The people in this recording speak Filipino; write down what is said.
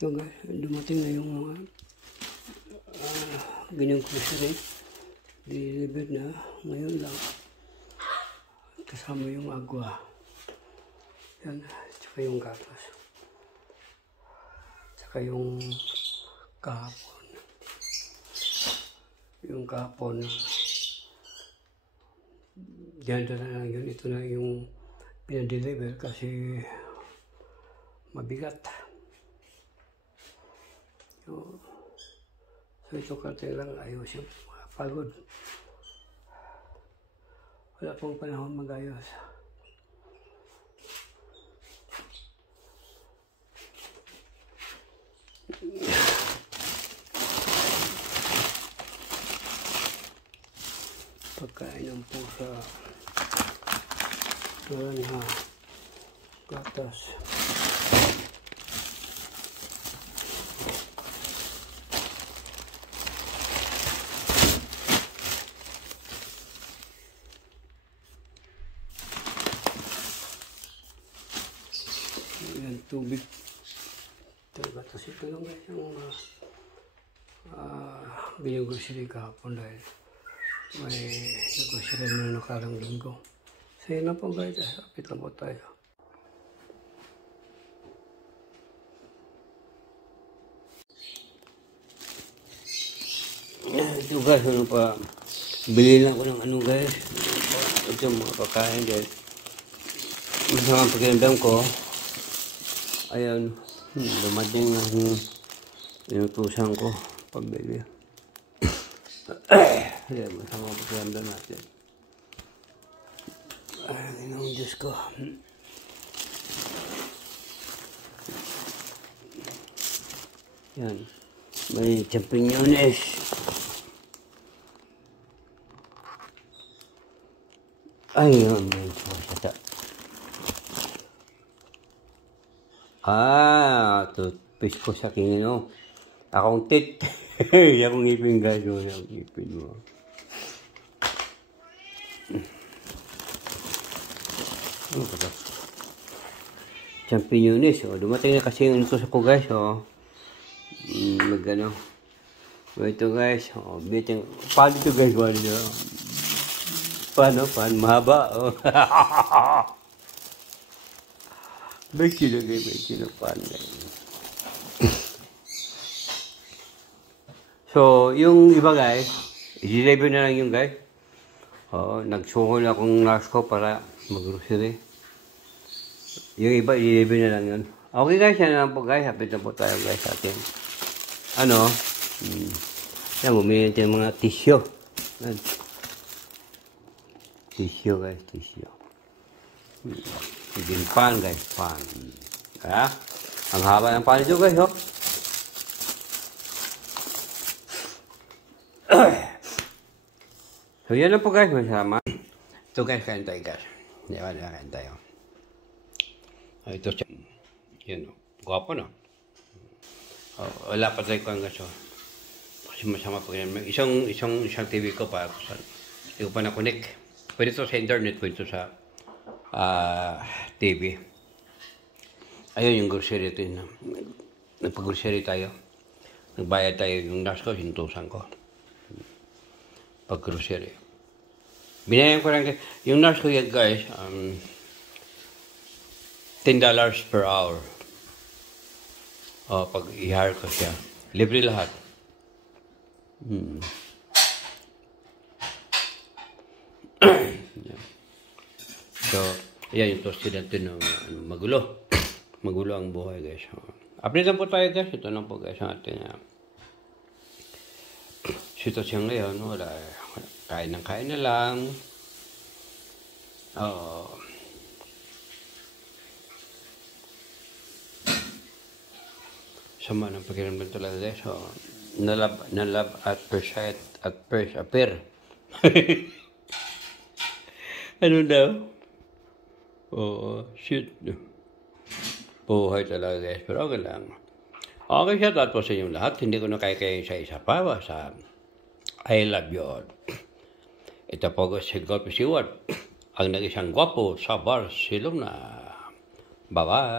So guys, dumating na yung mga grocery. Delivered na ngayon lang. Kasama yung agwa. Yan, tsaka yung gatas. Tsaka yung kahapon. Yung kahapon. Diyan na lang yun. Ito na yung pinadeliver kasi mabigat. So ito karte lang ayos yung pagod. Wala pong panahon mag-ayos. Pagkain ng pusa. Naranja. Gatas. Tubig. Tapos ito lang guys yung binigosiri kahapon dahil may nagosiri na nakarang linggo. So yun na po guys, apit lang po tayo. Ito guys, ano pa, bili lang ko ng ano guys, ito yung mga pagkain guys. Masamang pakiramdam ko. Ayan, dumating na inutusan ko pagbili. Ayan, masama pakiramdam natin. Ayan, inong Diyos ko. Ayan, may champiñones. Ayan, may sasata. Toothpaste ko sa kingin, akong tit. Akong ngipin guys, akong ngipin mo. Ano ba ito? Champiñones, dumating na kasi yung ito sa ko guys, magano. Ito guys, biting, paano ito guys, paano, mahaba, May kilo pan guys. So, yung iba guys, i-deliver na lang yung guys. Nagsukol akong nurse ko para mag-grocery. Yung iba, i-deliver na lang yun. Okay guys, yan na lang po guys. Hapit na po tayo guys sa atin. Yan, bumili natin mga tissue. Tissue guys, tissue. Yung pan guys, pan. Kaya, ang haba ng pan ito guys, So, yan lang po guys, masama. Ito guys, kain tayo guys. Diba, kain tayo. Ito siya. Yan, guwapo na. Wala pa tayo kung guys, kasi masama po yan. Isang TV ko pa, hindi ko pa na-connect. Pwede ito sa internet, pwede ito sa TV. Ayun yung grocery ito. Nagpag-grocery tayo. Nagbayad tayo yung nurse ko, hinutusan ko. Pag-grocery. Binayan ko lang yung nurse ko yan guys, $10 per hour. Pag i-hire ko siya. Libre lahat. So, ayan yung toasted natin ng magulo. Magulo ang buhay guys. Update po tayo guys. Ito na po guys ang ating sitwasyon ngayon. Wala. Kain na lang. Sama ng pakiramdam talaga guys. So, nalab at first sight, at first appear. Ano daw? Shit. Buhay talaga guys, pero okay lang. Okay siya, tapos sa inyong lahat. Hindi ko na kaya sa isa pa. Sa I love you all. Ito po guys, si Golpe Siward. Ang nag-isang gwapo sa Barcelona. Bye-bye.